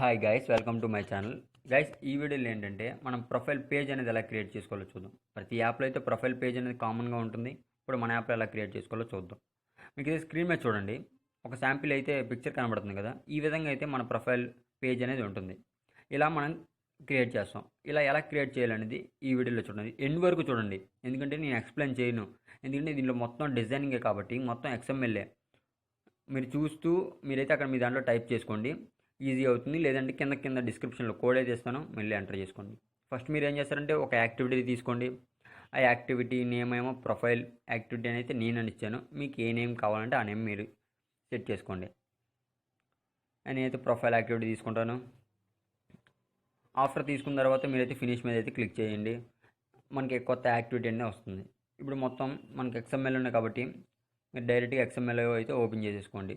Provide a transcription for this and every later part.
Hi guys, welcome to my channel. Guys, ఈ వీడియోలో ఏంటంటే మనం ప్రొఫైల్ పేజ్ అనేది ఎలా క్రియేట్ చేసుకోవాలో చూద్దాం. ప్రతి యాప్లో అయితే ప్రొఫైల్ పేజ్ అనేది కామన్గా ఉంటుంది. ఇప్పుడు మన యాప్లో ఎలా క్రియేట్ చేసుకోవాలో చూద్దాం. మీకు ఇది స్క్రీన్ మీద చూడండి, ఒక శాంపిల్ అయితే పిక్చర్ కనబడుతుంది కదా. ఈ విధంగా అయితే మన ప్రొఫైల్ పేజ్ అనేది ఉంటుంది. ఇలా మనం క్రియేట్ చేస్తాం. ఇలా ఎలా క్రియేట్ చేయాలనేది ఈ వీడియోలో చూడండి, ఎండ్ వరకు చూడండి. ఎందుకంటే నేను ఎక్స్ప్లెయిన్ చేయను, ఎందుకంటే దీంట్లో మొత్తం డిజైనింగే కాబట్టి మొత్తం XML మీరు చూస్తూ మీరైతే అక్కడ మీ దాంట్లో టైప్ చేసుకోండి, ఈజీ అవుతుంది. లేదంటే కింద కింద డిస్క్రిప్షన్లో కోడ్ అయితే ఇస్తాను, మళ్ళీ ఎంటర్ చేసుకోండి. ఫస్ట్ మీరు ఏం చేస్తారంటే ఒక యాక్టివిటీ తీసుకోండి. ఆ యాక్టివిటీ నేమ్ ఏమో ప్రొఫైల్ యాక్టివిటీ అని అయితే నేను ఇచ్చాను. మీకు ఏ నేమ్ కావాలంటే ఆ నేమ్ మీరు సెట్ చేసుకోండి. నేనైతే ప్రొఫైల్ యాక్టివిటీ తీసుకుంటాను. ఆఫ్టర్ తీసుకున్న తర్వాత మీరైతే ఫినిష్ మీద అయితే క్లిక్ చేయండి. మనకి కొత్త యాక్టివిటీ అనేది వస్తుంది. ఇప్పుడు మొత్తం మనకి XML ఉన్నాయి కాబట్టి మీరు డైరెక్ట్గా XML అయితే ఓపెన్ చేసేసుకోండి.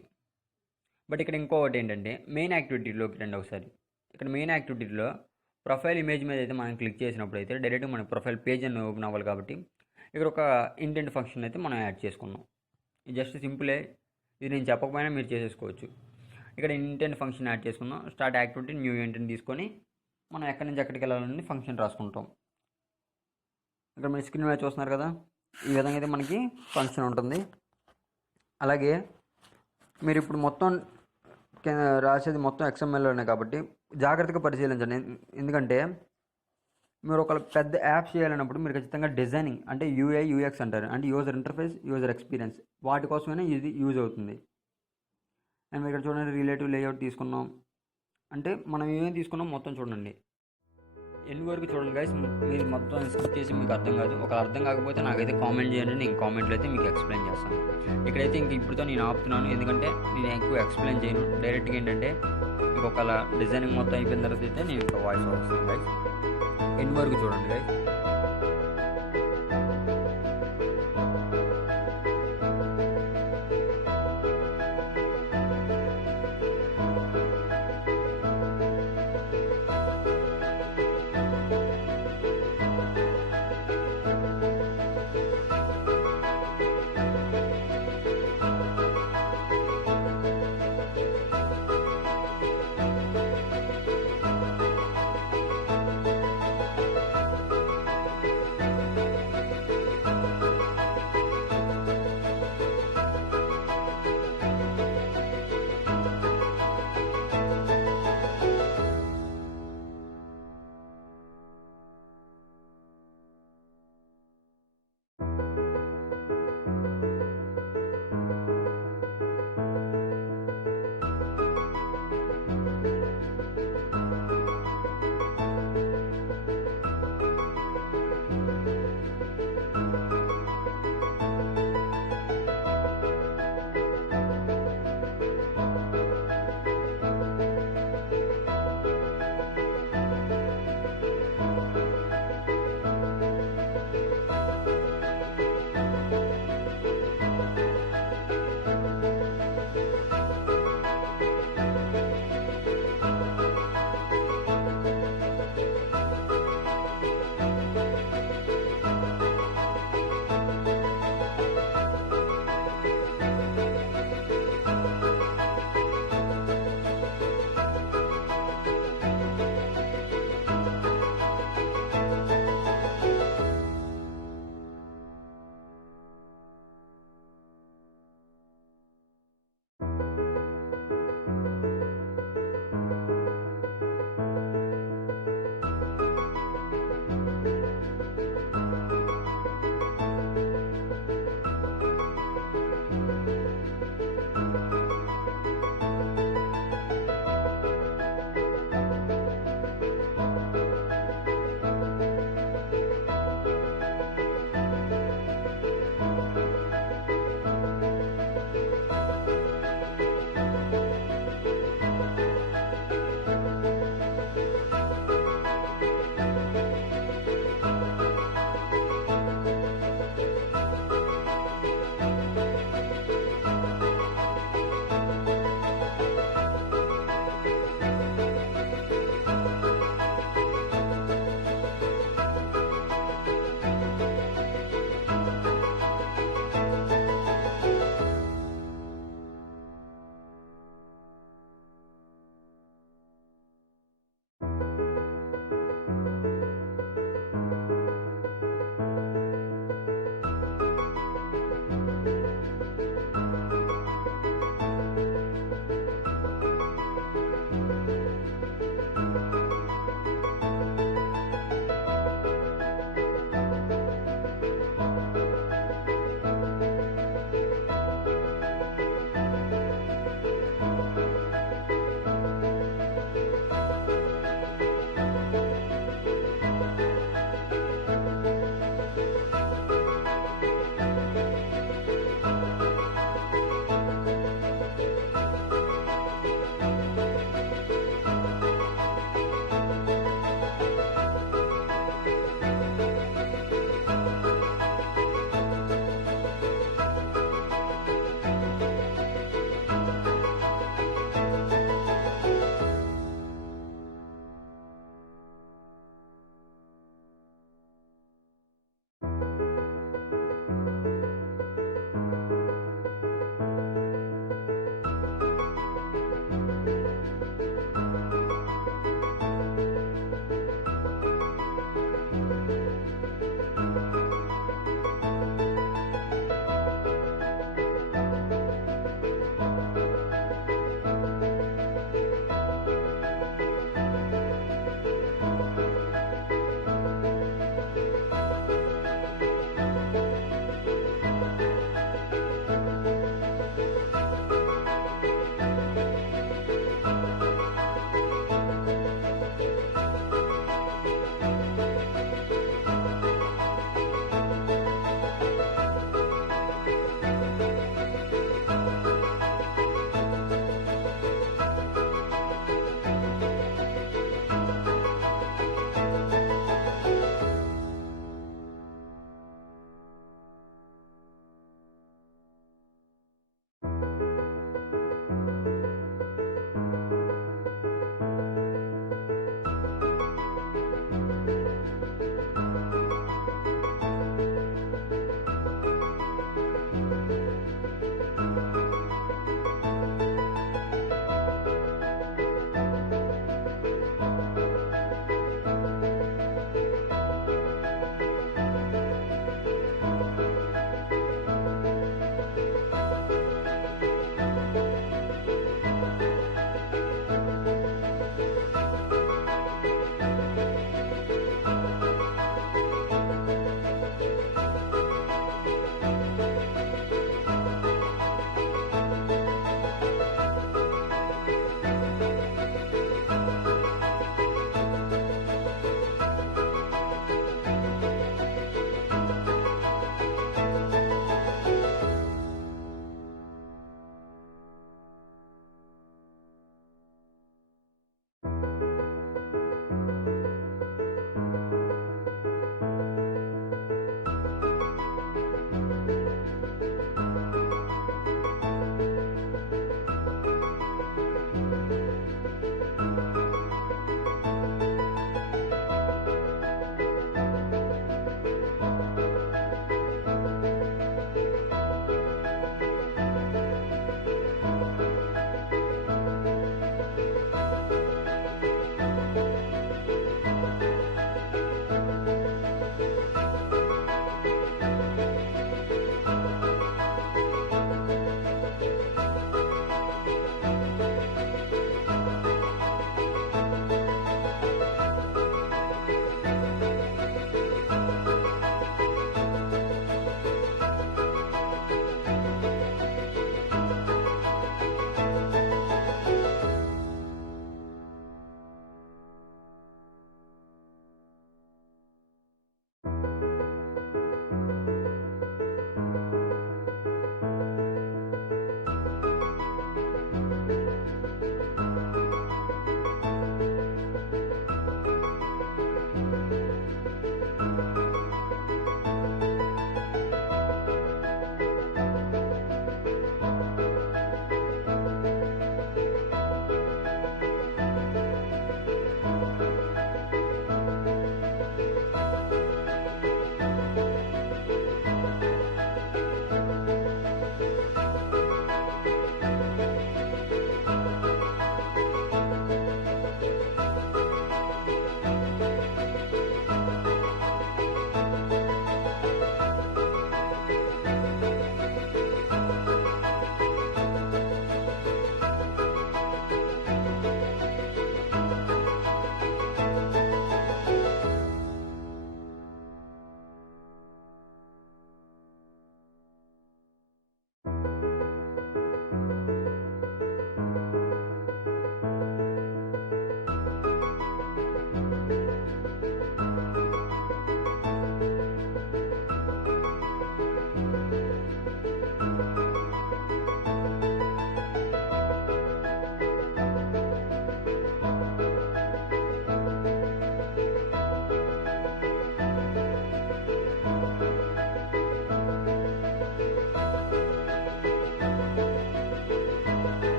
బట్ ఇక్కడ ఇంకొకటి ఏంటంటే మెయిన్ యాక్టివిటీలోకి రండి ఒకసారి. ఇక్కడ మెయిన్ యాక్టివిటీలో ప్రొఫైల్ ఇమేజ్ మీద అయితే మనం క్లిక్ చేసినప్పుడు అయితే డైరెక్ట్గా మన ప్రొఫైల్ పేజ్ అని ఓపెన్ అవ్వాలి కాబట్టి ఇక్కడ ఒక ఇంటెంట్ ఫంక్షన్ అయితే మనం యాడ్ చేసుకున్నాం. ఇది జస్ట్ సింపులే, ఇది నేను చెప్పకపోయినా మీరు చేసేసుకోవచ్చు. ఇక్కడ ఇంటెంట్ ఫంక్షన్ యాడ్ చేసుకున్నాం. స్టార్ట్ యాక్టివిటీ న్యూ ఇంటెంట్ తీసుకొని మనం ఎక్కడి నుంచి ఎక్కడికి వెళ్ళాలని ఫంక్షన్ రాసుకుంటాం. ఇక్కడ మీరు స్క్రీన్ మీద చూస్తున్నారు కదా, ఈ విధంగా అయితే మనకి ఫంక్షన్ ఉంటుంది. అలాగే మీరు ఇప్పుడు మొత్తం రాసేది మొత్తం XMLలోనే కాబట్టి జాగ్రత్తగా పరిశీలించండి. ఎందుకంటే మీరు ఒక పెద్ద యాప్ చేయాలన్నప్పుడు మీరు ఖచ్చితంగా డిజైనింగ్ అంటే UI UX అంటారు, అంటే యూజర్ ఇంటర్ఫేస్ యూజర్ ఎక్స్పీరియన్స్, వాటి కోసమైనా ఇది యూజ్ అవుతుంది. అండ్ ఇక్కడ చూడండి, రిలేటివ్ లేఅవుట్ తీసుకున్నాం. అంటే మనం ఏమేమి తీసుకున్నాం మొత్తం చూడండి, ఎండ్ వరకు చూడండి గైస్. మీరు మొత్తం స్కిప్ చేసి మీకు అర్థం కాదు. ఒక అర్థం కాకపోతే నాకైతే కామెంట్ చేయండి, నేను కామెంట్లో అయితే మీకు ఎక్స్ప్లెయిన్ చేస్తాను. ఇక్కడైతే ఇంక ఇప్పుడుతో నేను ఆపుతున్నాను, ఎందుకంటే నేను ఎక్కువ ఎక్స్ప్లెయిన్ చేయను. డైరెక్ట్గా ఏంటంటే మీకు ఒక డిజైనింగ్ మొత్తం అయిపోయిన తర్వాత అయితే నేను ఇంకా వాయిస్ వస్తాను గైస్. ఎండ్ వరకు చూడండి గైస్.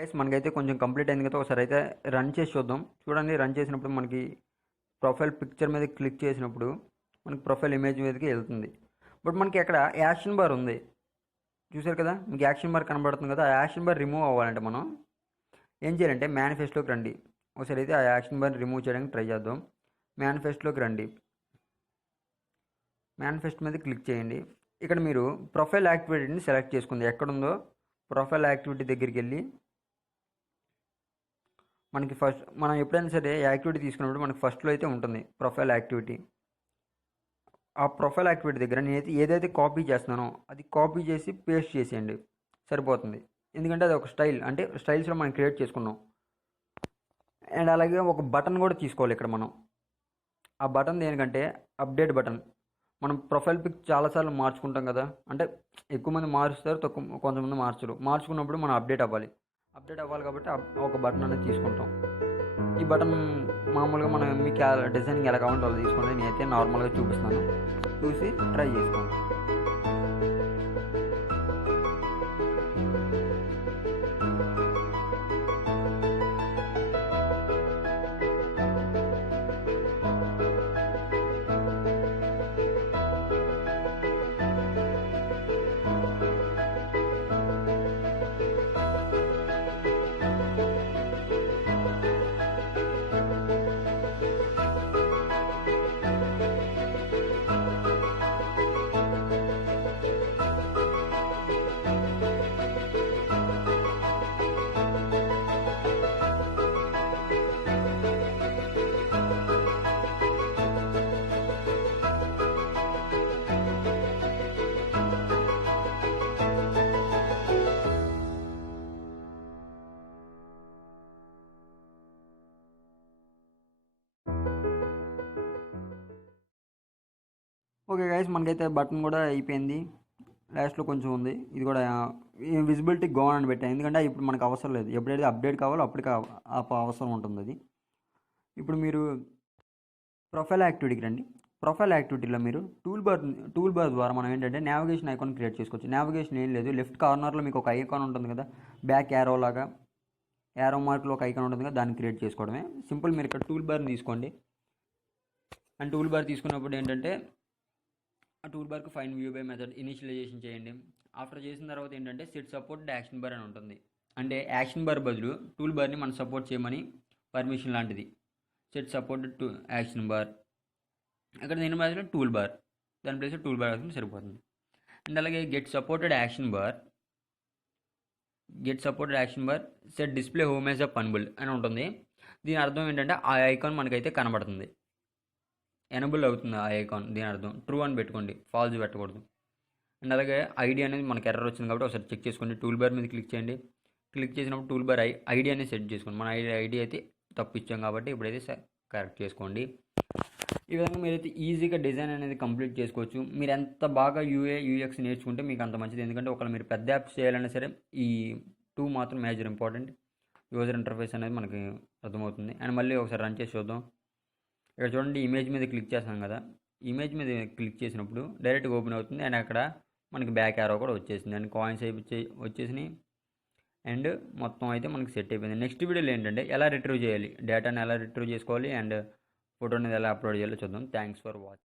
గైస్ మనకైతే కొంచెం కంప్లీట్ అయింది కదా, ఒకసారి అయితే రన్ చేసి చూద్దాం. చూడండి, రన్ చేసినప్పుడు మనకి ప్రొఫైల్ పిక్చర్ మీద క్లిక్ చేసినప్పుడు మనకి ప్రొఫైల్ ఇమేజ్ మీదకి వెళ్తుంది. బట్ మనకి అక్కడ యాక్షన్ బార్ ఉంది, చూసారు కదా, మీకు యాక్షన్ బార్ కనబడుతుంది కదా. ఆ యాక్షన్ బార్ రిమూవ్ అవ్వాలంటే మనం ఏం చేయాలంటే మేనిఫెస్టోకి రండి. ఒకసారి అయితే ఆ యాక్షన్ బార్ రిమూవ్ చేయడానికి ట్రై చేద్దాం. మేనిఫెస్టోకి రండి, మేనిఫెస్టో మీద క్లిక్ చేయండి. ఇక్కడ మీరు ప్రొఫైల్ యాక్టివిటీని సెలెక్ట్ చేసుకుంది ఎక్కడుందో ప్రొఫైల్ యాక్టివిటీ దగ్గరికి వెళ్ళి మనకి ఫస్ట్ మనం ఎప్పుడైనా సరే యాక్టివిటీ తీసుకున్నప్పుడు మనకి ఫస్ట్లో అయితే ఉంటుంది ప్రొఫైల్ యాక్టివిటీ. ఆ ప్రొఫైల్ యాక్టివిటీ దగ్గర నేనైతే ఏదైతే కాపీ చేస్తున్నానో అది కాపీ చేసి పేస్ట్ చేసేయండి, సరిపోతుంది. ఎందుకంటే అది ఒక స్టైల్, అంటే స్టైల్స్లో మనం క్రియేట్ చేసుకున్నాం. అండ్ అలాగే ఒక బటన్ కూడా తీసుకోవాలి ఇక్కడ మనం. ఆ బటన్ దేనికంటే అప్డేట్ బటన్. మనం ప్రొఫైల్ పిక్ చాలాసార్లు మార్చుకుంటాం కదా, అంటే ఎక్కువ మంది మారుస్తారు, తక్కువ కొంతమంది మార్చరు. మార్చుకున్నప్పుడు మనం అప్డేట్ అవ్వాలి కాబట్టి ఒక బటన్ అనేది తీసుకుంటాం. ఈ బటన్ మామూలుగా మనం మీకు డిజైనింగ్ ఎలా కావాలంటే అలా తీసుకోండి. నేనైతే నార్మల్గా చూపిస్తున్నాను, చూసి ట్రై చేసుకోండి. ఓకే గైస్, మనకైతే బటన్ కూడా అయిపోయింది. లాస్ట్లో కొంచెం ఉంది, ఇది కూడా విజిబిలిటీ గోన్ అని పెట్టాను. ఎందుకంటే ఇప్పుడు మనకు అవసరం లేదు, ఎప్పుడైతే అప్డేట్ కావాలో అప్పటికి అవసరం ఉంటుంది అది. ఇప్పుడు మీరు ప్రొఫైల్ యాక్టివిటీకి రండి. ప్రొఫైల్ యాక్టివిటీలో మీరు టూల్ బార్ ద్వారా మనం ఏంటంటే నావిగేషన్ ఐకాన్ క్రియేట్ చేసుకోవచ్చు. నావిగేషన్ ఏం లేదు, లెఫ్ట్ కార్నర్లో మీకు ఒక ఐకాన్ ఉంటుంది కదా, బ్యాక్ యారో లాగా, యారో మార్క్లో ఒక ఐకాన్ ఉంటుంది కదా, దాన్ని క్రియేట్ చేసుకోవడమే సింపుల్. మీరు ఇక్కడ టూల్ బార్ని తీసుకోండి. అండ్ టూల్ బార్ తీసుకున్నప్పుడు ఏంటంటే ఆ టూల్ బార్కి find view by method initialization చేయండి. ఆఫ్టర్ చేసిన తర్వాత ఏంటంటే సెట్ సపోర్ట్ యాక్షన్ బార్ అని ఉంటుంది. అంటే యాక్షన్ బార్ బదులు టూల్ బార్ని మనం సపోర్ట్ చేయమని పర్మిషన్ లాంటిది. Set support to action bar, అక్కడ దీని బదులు టూల్ బార్, దాని ప్లేస్ టూల్ బార్ వేసుకుంటే సరిపోతుంది. అండ్ అలాగే get supported action bar set display home as up enabled అని ఉంటుంది. దీని అర్థం ఏంటంటే ఆ ఐకాన్ మనకైతే కనబడుతుంది, ఎనబుల్ అవుతుంది ఆ ఐకాన్. దీని అర్థం ట్రూ అని పెట్టుకోండి, ఫాల్స్ పెట్టకూడదు. అండ్ అలాగే ఐడి అనేది మనకి ఎర్రర్ వచ్చింది కాబట్టి ఒకసారి చెక్ చేసుకోండి. టూల్ బార్ మీద క్లిక్ చేయండి. క్లిక్ చేసినప్పుడు టూల్ బార్ ఐడి అనేది సెట్ చేసుకోండి. మన ఐడి అయితే తప్పు ఇచ్చాం కాబట్టి ఇప్పుడైతే కరెక్ట్ చేసుకోండి. ఈ విధంగా మీరైతే ఈజీగా డిజైన్ అనేది కంప్లీట్ చేసుకోవచ్చు. మీరు ఎంత బాగా యూఎక్స్ నేర్చుకుంటే మీకు అంత మంచిది. ఎందుకంటే ఒకవేళ మీరు పెద్ద యాప్స్ చేయాలన్నా సరే ఈ 2 మాత్రం మేజర్ ఇంపార్టెంట్. యూజర్ ఇంటర్ఫేస్ అనేది మనకి అర్థమవుతుంది. అండ్ మళ్ళీ ఒకసారి రన్ చేసి చూద్దాం. ఇక్కడ చూడండి, ఇమేజ్ మీద క్లిక్ చేస్తాం కదా, ఇమేజ్ మీద క్లిక్ చేసినప్పుడు డైరెక్ట్గా ఓపెన్ అవుతుంది. అండ్ అక్కడ మనకి బ్యాక్ యారో కూడా వచ్చేసింది. అండ్ కాయిన్స్ వచ్చేసినాయి. అండ్ మొత్తం అయితే మనకి సెట్ అయిపోయింది. నెక్స్ట్ వీడియోలో ఏంటంటే ఎలా రిట్రీవ్ చేయాలి, డేటాని ఎలా రిట్రీవ్ చేసుకోవాలి, అండ్ ఫోటో అనేది ఎలా అప్లోడ్ చేయాలో చూద్దాం. Thanks for watching.